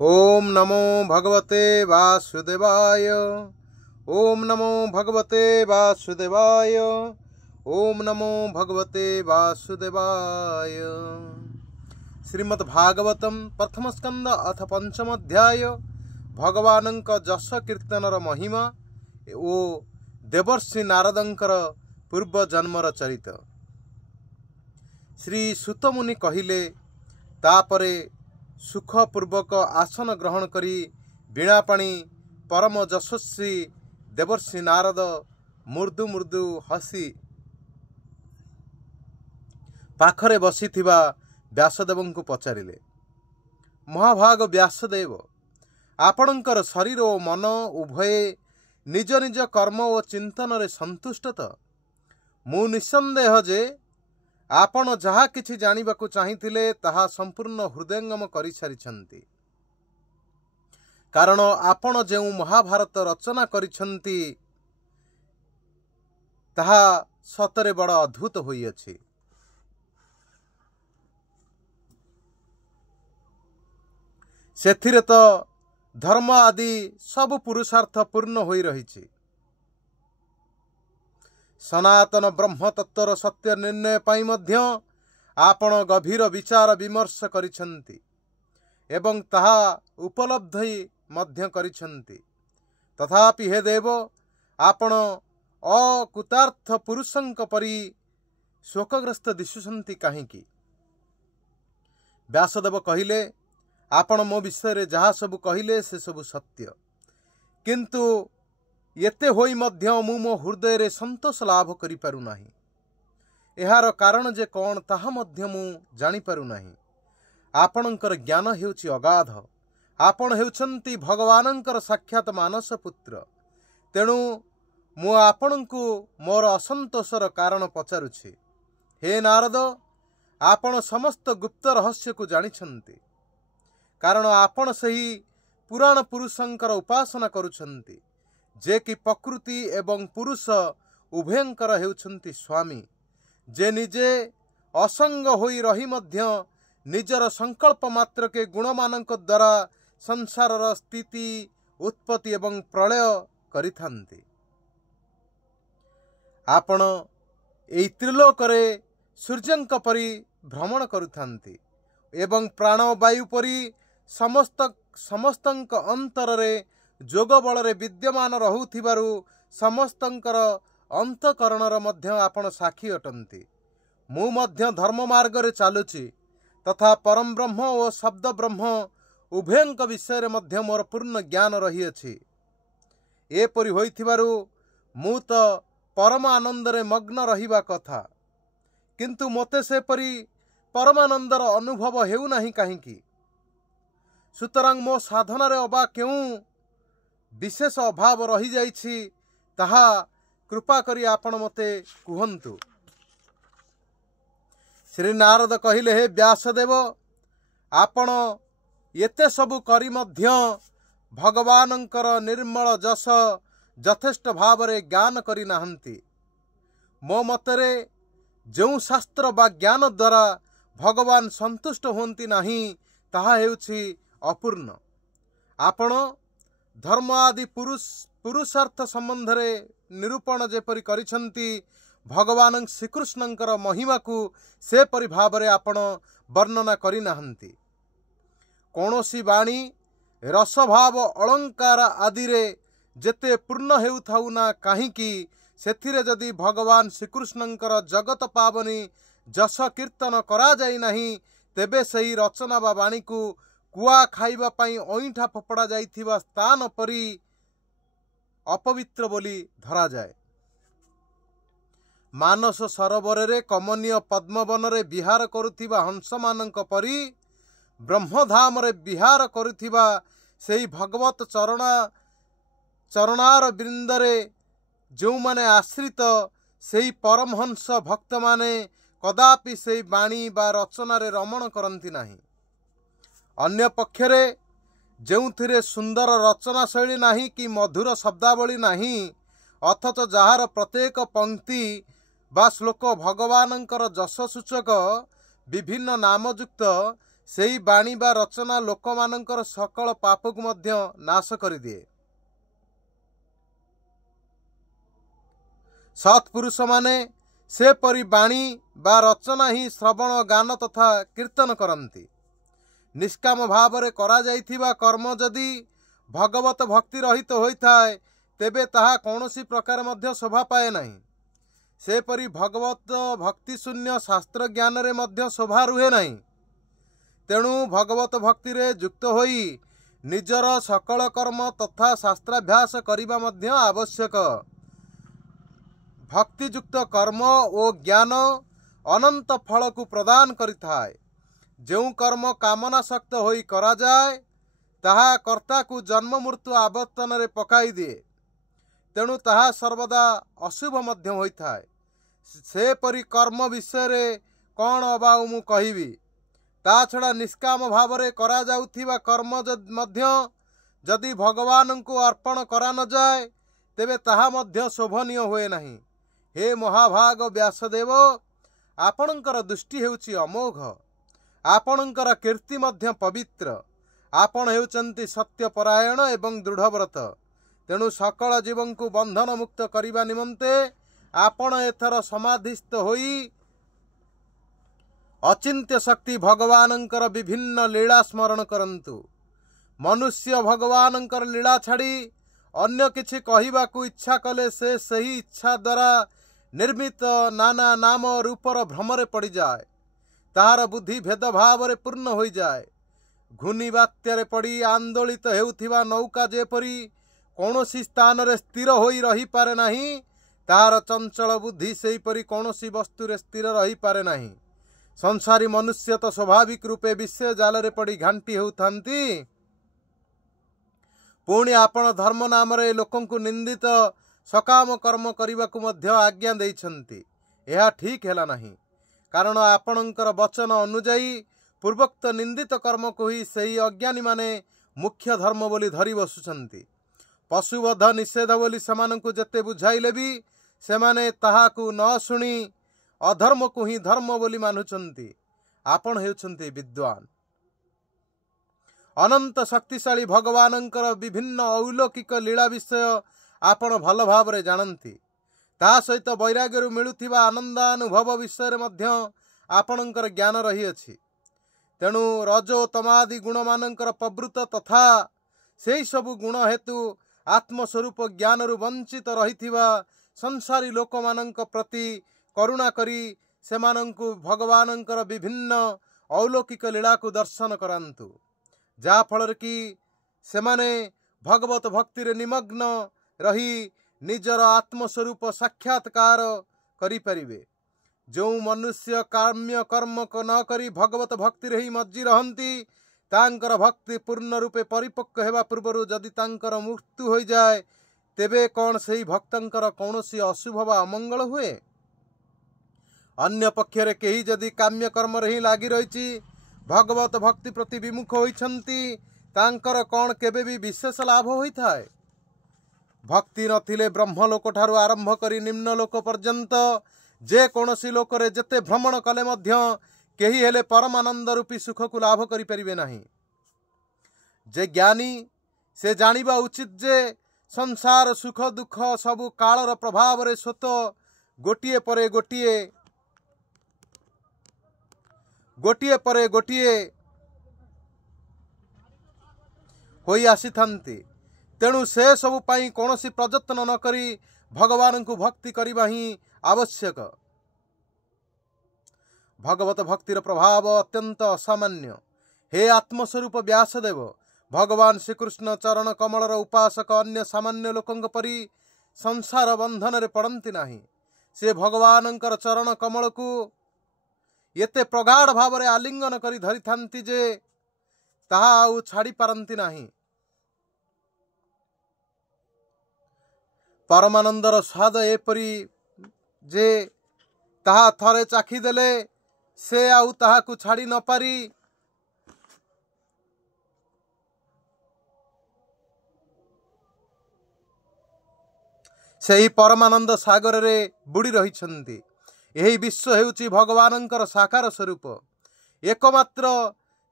ओम नमो भगवते वासुदेवाय। ओम नमो भगवते वासुदेवाय। ओम नमो भगवते वासुदेवाय। श्रीमद्भागवतम प्रथम स्कंद अथ पंचम अध्याय भगवानंक जश कीर्तनर महिमा ओ देवर्षि नारदंकर पूर्व जन्मर चरित। श्री सुतमुनि कहिले, तापरे सुखपूर्वक आसन ग्रहण करी वीणापाणी परम यशस्वी देवर्षि नारद मृदु मृदु हसी पाखरे बसिथिबा व्यासदेवंकु पचारिले, महाभाग व्यासदेव, आपणकर शरीर और मन उभये निज निज कर्म और चिंतन रे संतुष्ट तो? मु निसंदेह जे आपण जहा किछि जानिबाकु चाहिथिले ताहा संपूर्ण हृदयंगम करि सारिछंती। कारण आपण जेउ महाभारत रचना करिछंती ताहा सतरे बड़ अद्भुत होइअछि। सेथिरे तो धर्म आदि सब पुरुषार्थ पूर्ण होई रहिछि। सनातन ब्रह्म तत्वर सत्य निर्णय पाई मध्य आपण गभीर विचार विमर्श करिछंती एवं ताहा उपलब्धि मध्य करिछंती। तथापि हे देव, आपण अकुतार्थ पुरुषंक परि शोकग्रस्त दिशुछंती काहेकि? व्यासदेव कहिले, आपण मो विषय जहा सबु कहिले से सबु सत्य, किंतु एते होई मध्य मु मो हृदय रे संतोष लाभ करि पारु नाही। एहार कारण जे कोन ताहा मध्य मु जानि पारु नाही। आपणकर ज्ञान हेउछि अगाध। आपण हेउछंती भगवानंकर साक्षात मानस पुत्र। तेणु मु आपणଙ୍କୁ मोर असंतोषर कारण पचारुछि। हे नारद, आपण समस्त गुप्त रहस्य को जानिछंती। कारण आपण सही पुराण पुरुषंकर उपासना करुछंती, जे कि प्रकृति एवं पुरुष उभयंकर हेउछंती स्वामी, जे निजे असंग होई रही मध्य निजर संकल्प मात्र के गुणमानक द्वारा संसारर स्थिति उत्पत्ति एवं प्रलय करिथांती। आपण एई त्रिलोकरे सूर्यंक परि भ्रमण करुथांती एवं प्राणवायु परि समस्तंक अंतररे जोग बल विद्यमान रहुथिबारु समस्तंकर अंतकरणर मध्य आपण साक्षी अटंती। मु मध्य धर्म मार्ग रे चालुची तथा परम ब्रह्म और शब्द ब्रह्म उभयंक विषय रे मध्य मोर पूर्ण ज्ञान रहिअछि। एपरि होइथिबारु मु तो परम आनंद रे मग्न रहिबा कथा, किंतु मते सेपरि परमानंदर अनुभव हेउ नाही काहेकि? सुतरां मो साधना रे अबा केउ विशेष अभाव रही जाइछि ताहा कृपा करी आपण मते कुहंतु। श्री नारद कहिले, हे व्यासदेव, आपण एते सबु करी मध्य भगवानंकर निर्मल जस यथेष्ट भाव रे ज्ञान करी नाहंती। मो मतरे जो शास्त्र बा ज्ञान द्वारा भगवान संतुष्ट होंती नाही ताहा हेउछि अपूर्ण। आपण धर्म आदि पुरुषार्थ संबंध रे निरूपण जेपरि करिछंती, भगवान श्रीकृष्णंकर महिमा को से परि भाव रे आपण वर्णना करि नाहंती। कोनोसी वाणी रसभाव अलंकार आदि रे जेते पूर्ण हेउथाउ ना काहेकि, सेथिरे जदि भगवान श्रीकृष्णंकर जगत पावनी जश कीर्तन करा जाई नाही, तेबे सही रचना बा वाणी को कुआ खाइबा पाई ओइठा फोपड़ा जाइथिबा स्थान परि अपवित्र बोली धरा जाए। मानस सरोवर रे कमनीय पद्मवन रे विहार करुथिबा हंस मानक परि ब्रह्मधाम रे विहार करुथिबा सेही भगवत चरणार वृंदरे जो माने आश्रित सेही परमहंस भक्त माने कदापि सेही वाणी बा रचना रे रमण करंती नाही। अन्य पक्षरे जोथिरे सुंदर रचना शैली नाही कि मधुर शब्दावली नाही, अथच जहार प्रत्येक पंक्ति बा श्लोक भगवानंकर जश सूचक विभिन्न नामयुक्त सेही बाणी बा रचना लोकमानंकर सकल पाप को मध्य नाश कर दिए। सत्पुरुष माने से परी बाणी बा रचना ही श्रवण गान तथा कीर्तन करती। निष्काम भाव रे करा जाइथिबा कर्म जदि भगवत भक्ति रहित होइथाय तेबे ताहा कौनसी प्रकार मध्य शोभा पाए नहीं। से परी भगवत भक्ति शून्य शास्त्र ज्ञान रे मध्य शोभा रुहे नहीं। तेणु भगवत भक्ति रे युक्त होई निजर सकल कर्म तथा शास्त्राभ्यास करिबा मध्य आवश्यक। भक्तियुक्त कर्म और ज्ञान अनंत फल को प्रदान करिथाय। जो कर्म कामना शक्त होई करा जाए ताहा कर्ता को जन्म मृत्यु आवर्तन रे पकाई दिए। तेणु ताहा सर्वदा अशुभ मध्य होइथाय। से परी कर्म विषय रे कौन अबाउ मु कहिबी। ता छड़ा निष्काम भाव रे करा जाउथिबा कर्म मध्य जदि भगवान को अर्पण करा न जाए तेबे ताहा मध्य शोभनीय हुए नहीं। हे महाभाग व्यासदेव, आपणकर दृष्टि हेउची अमोघ, आपणकर कीर्ति मध्य पवित्र। आपण हेउचंती सत्यपरायण एवं दृढ़व्रत। तेणु सकल जीवन को बंधन मुक्त करिबा निमंते आपण एथर समाधिस्थ होई अचिंत्य शक्ति भगवानंकर विभिन्न लीला स्मरण करंतु। मनुष्य भगवानंकर लीला छाड़ी अन्य किछि कहिबाकू इच्छा कले से सही इच्छा द्वारा निर्मित नाना नाम रूपर भ्रमरे पड़ जाए। ताहार बुद्धि भेदभाव रे पूर्ण हो जाए। घूर्णी बात्यारे पड़ी आंदोलित हेउथिबा नौका जेपरी कौनसी स्थान रे स्थिर होई रही पारे नहीं, ताहार चंचल बुद्धि सेही परी कौनसी वस्तु रे स्थिर रही पारे नहीं। संसारी मनुष्य तो स्वाभाविक रूपे विषय जाल रे पड़ी घांटी हेउथांती। पुणी आपण धर्म नाम रे लोकन को निंदित सकाम कर्म करने को मध्य आज्ञा देइछंती। यह ठीक हैला नहीं। कारण आपणकर वचन अनुजाई पूर्वोक्त निंदित कर्म को ही सही अज्ञानी माने मुख्य धर्म बोली धरी बसुछंती। पशुवध निषेध बोली सेमानंकु जेते बुझाइले भी सेमाने ताहाकु न शुणी अधर्म को ही धर्म बोली मानुछंती। आपण हेउछंती विद्वान। अनंत शक्तिशाली भगवानंकर विभिन्न अलौकिक लीला विषय आपण भल भाव रे जानती। ता सहित वैराग्यरु मिलुथिबा आनंदानुभव विषय मध्य आपणकर ज्ञान रही अछि। तेणु रजो तमादि गुण मानकर प्रवृत्त तथा सेही सबु गुण हेतु आत्मस्वरूप ज्ञान रु वंचित रहिथिबा संसारी लोक मानक प्रति करुणा करी सेमानंकु भगवानंकर विभिन्न अलौकिक लीला को दर्शन करांतु। जा फल कि सेमाने भगवत भक्ति रे निमग्न रही निजर आत्मस्वरूप साक्षात्कार करि परिबे। जो मनुष्य काम्य कर्म को न करी भगवत भक्ति रे ही मज्जी रहंती तांकर भक्ति पूर्ण रूपे परिपक्व हेबा पूर्वरु जदि तांकर मृत्यु हो जाए तेबे कौन सही भक्तंकर कौनसी अशुभ वा अमंगल हुए। अन्य पक्षरे केही जदि काम्य कर्म रे ही लागी रहिछि भगवत भक्ति प्रति विमुख होइछंती तांकर कौन केबे भी विशेष लाभ होइथाय। भक्ति नथिले ब्रह्मलोक ठारू आरंभ करी निम्न लोक पर्यंत जे कौनसी लोक रे जेते भ्रमण कले मध्य केही हेले परमानंद रूपी सुख को लाभ करि परिबे नहीं। जे ज्ञानी से जानिबा उचित जे संसार सुख दुख सबु कालर प्रभाव रे स्वत गोटिए परे गोटिए होई आसीथांती। तेणु से सबु पाई कौनसी प्रयत्न न करी भगवान को भक्ति करिबा ही आवश्यक। भगवत भक्तिर प्रभाव अत्यंत असामान्य। हे आत्मस्वरूप व्यासदेव, भगवान श्रीकृष्ण चरण कमलर उपासक अन्य सामान्य लोकंक परी संसार बंधन रे पड़ती नहीं। से भगवानंकर चरण कमल को एते प्रगाढ़ भाव रे आलिंगन करी धरी थांती जे ताहा आउ छाड़ी पारंती नहीं। परमानंदर स्वाद एपरी जे ताहा थरे चाखी देले से आउ ताहा को छाड़ी न पारी सेही परमानंद सागर रे बुड़ी रहिछंती। यही विश्व हेउची भगवानंकर साकार स्वरूप। एकमात्र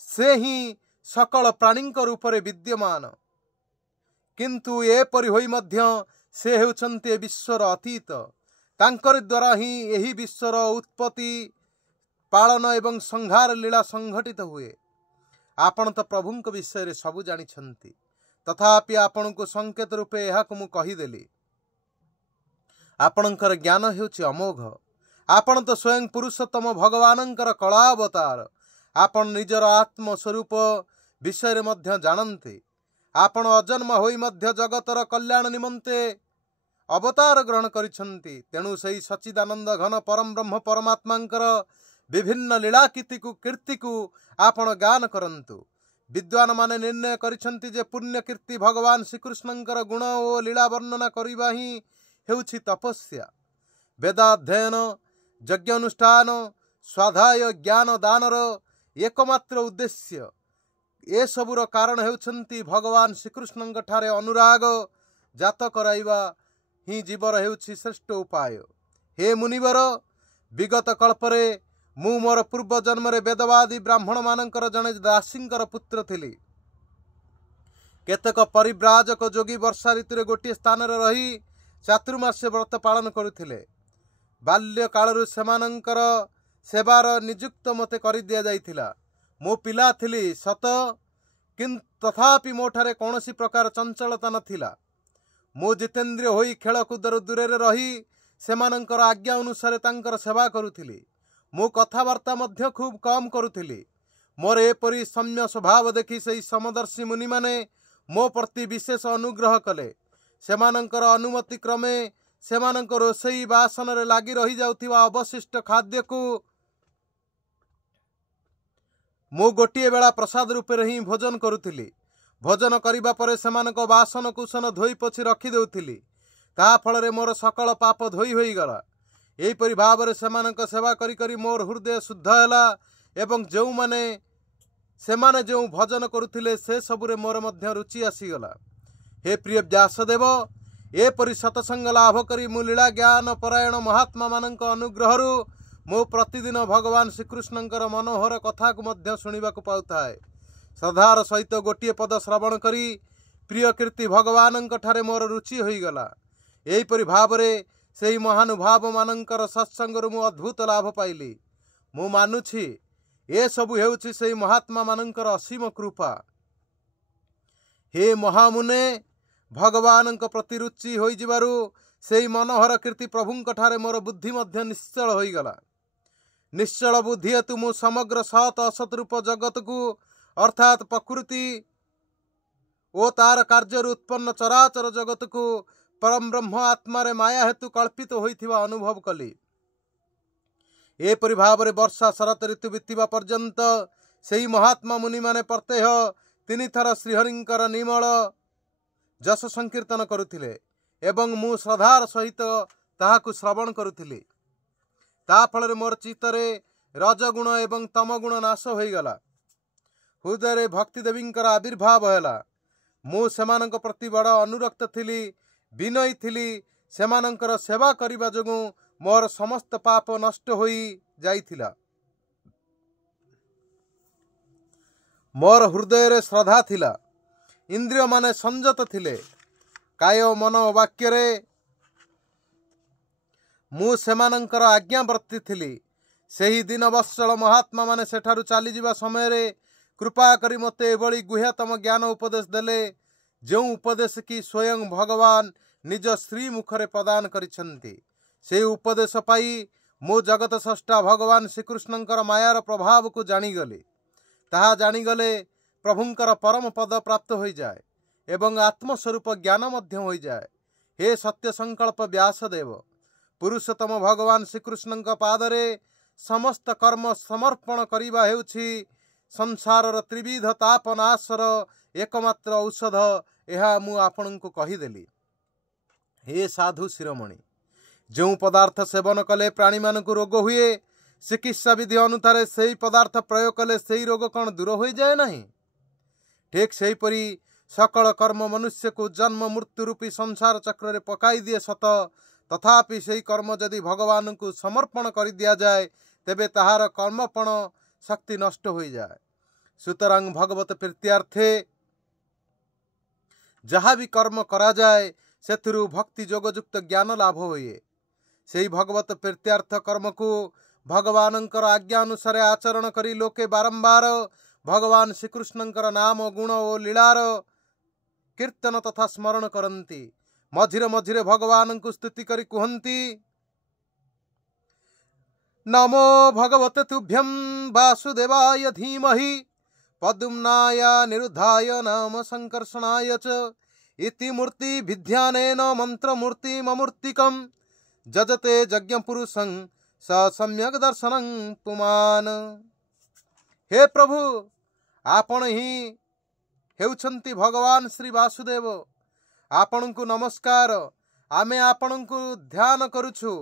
से ही सकल प्राणी रूपरे विद्यमान, किंतु एपरि होई मध्य से हेउछन्ते विश्वर अतीत। तांकर द्वारा ही यही विश्वर उत्पत्ति पालन एवं संहार लीला संघटित हुए। आपण तो प्रभु विषय रे सबु जानी छंती, तथापि आपण को संकेत रूपे यह को मु कहिदेली। आपणकर ज्ञान हेउछि अमोघ। आपण तो स्वयं पुरुषोत्तम भगवानंकर कला अवतार। आपण निजर आत्म स्वरूप विषय रे मध्य जानते। आपण अजन्म होई मध्य जगतर कल्याण निमंते अवतार ग्रहण करिछन्ति। तेणु सही सच्चिदानंद घन परम ब्रह्म परमात्मांकर विभिन्न लीला कीर्ति को आपण गान करंतु। विद्वान माने निर्णय करिछन्ति जे पुण्य कीर्ति भगवान श्रीकृष्णंकर गुण और लीला वर्णना करिबा ही हेउछि तपस्या। वेदाध्ययन, यज्ञ अनुष्ठान, स्वाध्याय, ज्ञान दानर एकमात्र उद्देश्य। ए सबुर कारण हेउछन्ति भगवान श्रीकृष्णंक ठारे अनुराग जात कराइबा ही जीवर हेउछि श्रेष्ठ उपाय। हे मुनिवर, विगत कल्परे मु मोर पूर्व जन्म वेदवादी ब्राह्मण मानकर जने दासींकर पुत्र थिली। केतक परिव्राजक जोगी वर्षा ऋतु गोटे स्थान रही चातुर्मास्य व्रत पालन करुथिले। बाल्य कालरु सेमानंकर सेवार नियुक्त मते करि दिया जाइथिला। मो पिला थिली सत, किंतु तथापि मोठारे कौनसी प्रकार चंचलता नथिला। मो जितेंद्रिय होई खेलकूदर दूरे रही सेमानंकर आज्ञा अनुसार तांकर सेवा करुथिली। मो कथावार्ता मध्य खूब कम करुथिली। मोर एपरी सम्य स्वभाव देखि सेई समदर्शी मुनि माने मो प्रति विशेष अनुग्रह कले। सेमानंकर अनुमति क्रमे सेमानंकर रोषेई बासन रे लागी रही जाउथिबा अवशिष्ट खाद्य को मो गोटे बेला प्रसाद रूपे ही भोजन करुथिली। भोजन करिबा परे सेमानक बासन कुसन धोई पोछि रखी देउथिली। ता फल मोर सकल पाप धोई होई गला। एहीपरि भाव सेमानक सेवा करी करी मोर हृदय शुद्ध हैला एवं जो माने सेमाने जो भजन करुथिले से सबुरे मोर मध्य रुचि आसीगला। हे प्रिय व्यासदेव, एपरि सतसंग लाभ करी मु लीला ज्ञान परायण महात्मा मानक अनुग्रहरु मो प्रतिदिन भगवान श्रीकृष्णंकर मनोहर कथा को मध्य शुणिबा को पाउथाए। श्रद्धार सहित गोटे पद श्रवण करी प्रिय कीर्ति भगवानंक ठारे मोर रुचि होईगला। एहीपरि भावरे सेही महानुभाव मानंकर सत्संगरु मु अद्भुत लाभ पाइली। मु मानुछि ए सबु हेउछि सेही महात्मा मानंकर असीम कृपा। हे महामुने, भगवानंक प्रति रुचि होई जिबारु सेही मनोहर कीर्ति प्रभुंक ठारे मोर बुद्धि मध्य निश्चल होईगला। निश्चल बुद्धि हेतु मु समग्र सत असत रूप जगत को अर्थात प्रकृति ओ तार कार्य उत्पन्न चराचर जगत को परम ब्रह्म आत्मा रे माया हेतु कल्पित होइथिबा अनुभव कली। एपरि भाव रे वर्षा शरत ऋतु बीतिबा पर्यंत सेही महात्मा मुनि माने प्रत्यह 3 थर श्रीहरिंकर निर्मल जस संकीर्तन करुथिले एवं मु श्रद्धार सहित ताहाकु श्रवण करुथिली। ता फल मोर चित्तरे रजगुण एवं तमगुण नाश होईगला। हृदय भक्ति देवींकर आविर्भाव हैला। मु सेमानंक प्रति बड़ अनुरक्त थिली, विनयी थिली। सेमानंकर सेवा करिबा जोगु मोर समस्त पाप नष्ट होई जाइथिला। मोर हृदय रे श्रद्धा थिला। इंद्रिय माने संयत थिले। काय मन वाक्य रे मु सेमानंकर आज्ञावर्ती थिली। सेही दिन वत्सल महात्मा माने सेठारु चली जिबा समय रे कृपा करी मते एभली गुह्यतम ज्ञान उपदेश देले, जो उपदेश की स्वयं भगवान निज श्री मुखरे प्रदान करिछन्ति। से उपदेश पाई मो जगत स्रष्टा भगवान श्रीकृष्णंकर मायार प्रभाव को जानीगले। ताहा जानीगले प्रभुंकर परम पद प्राप्त हो जाए एवं आत्मस्वरूप ज्ञान मध्य हो जाए। हे सत्य संकल्प व्यासदेव, पुरुषोत्तम भगवान श्रीकृष्णंक पादरे समस्त कर्म समर्पण करिबा हेउछि संसारर त्रिविध तापनाशर एकमात्र औषध। यह मु आपनଙ୍କୁ कहिदेली। हे साधु शिरोमणि, जो पदार्थ सेवन कले प्राणी मानक रोग हुए, चिकित्सा विधि अनुसार से पदार्थ प्रयोग कले से रोग कौन दूर हो जाए नहीं? ठीक से परी सकल कर्म मनुष्य को जन्म मृत्यु रूपी संसार चक्र रे पकाई दिए सत, तथापि से कर्म यदि भगवान को समर्पण कर दिया जाए तेबे ताहार कर्मपण शक्ति नष्ट हो जाए। सुतरां भगवत प्रीत्यार्थे जहाँ भी कर्म करा जाए सेथिरु भक्ति जोगयुक्त ज्ञान लाभ हुए। से भगवत प्रीत्यार्थ कर्म को भगवानंकर आज्ञा अनुसार आचरण करी लोके बारंबार भगवान श्रीकृष्णंकर नाम गुण और लीलार कीर्तन तथा स्मरण करती। मझिरे मझिरे भगवान को स्तुति करी कहती, नमो भगवते तुभ्यं वासुदेवाय धीमहि पद्मनाय निरुद्धाय नाम संकर्षणाय च इति मूर्ति विध्यानेन मंत्र मूर्ति ममूर्तिकं जजते यज्ञ पुरुषं स सम्यक दर्शनं पुमान। हे प्रभु, आपण ही हेउछंती भगवान श्री वासुदेव। आपण को नमस्कार। आमे आपण को ध्यान करुछु।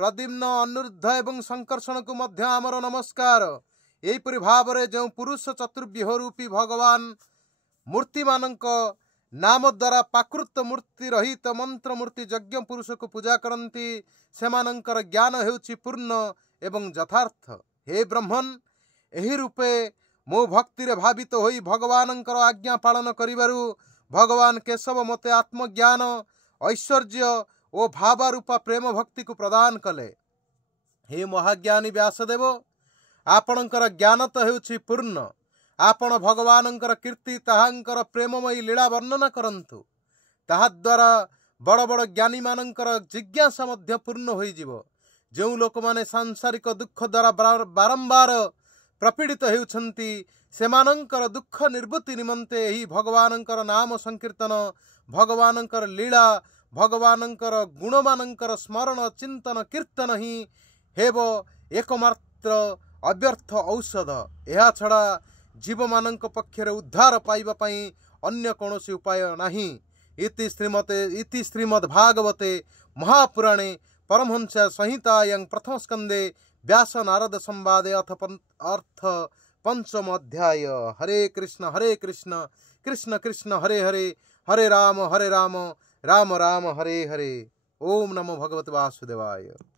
प्रद्युम्न अनिरुद्ध एवं संकर्षण को मध्य आमर नमस्कार। एहिपरि भाव रे जो पुरुष चतुर्व्यूह रूपी भगवान मूर्ति मानक नाम द्वारा प्राकृत मूर्ति रहित मंत्र मूर्ति यज्ञ पुरुष को पूजा करती सेमानंकर ज्ञान हेउछि पूर्ण एवं यथार्थ। हे ब्रह्मन, एही रूपे मो भक्ति रे भावित होई भगवानंकर आज्ञा पालन करिबारु भगवान केशव मते आत्मज्ञान ऐश्वर्य ओ भावारूपा प्रेम भक्ति को प्रदान कले। हे महाज्ञानी व्यासदेव, आपणकर ज्ञान तो हेउछि पूर्ण। आपण भगवानंकर कीर्ति ताहांकर प्रेममयी लीला वर्णना करंतु। ताहा द्वारा बड़ बड़ ज्ञानी मानंकर जिज्ञासा मध्य पूर्ण होई जिवो। जो लोक माने सांसारिक दुख द्वारा बारंबार प्रपीड़ित हेउछंती सेमानंकर दुख निर्वृत्ति निमंते ही भगवानंकर नाम संकीर्तन, भगवानंकर लीला, भगवानंकर गुणमानंकर स्मरण चिंतन कीर्तन ही हेबो एकमात्र अव्यर्थ औषध। एहा छड़ा जीव मानक पक्षर उद्धार पाइबा पई अन्य कौनसी उपाय नाही। इति श्रीमद्भागवते महापुराणे परमहंस संहितायां प्रथम स्कंदे व्यास नारद संवादे अर्थ पंचम अध्याय। हरे कृष्ण कृष्ण कृष्ण हरे हरे, हरे राम राम राम हरे हरे। ओम नमो भगवते वासुदेवाय।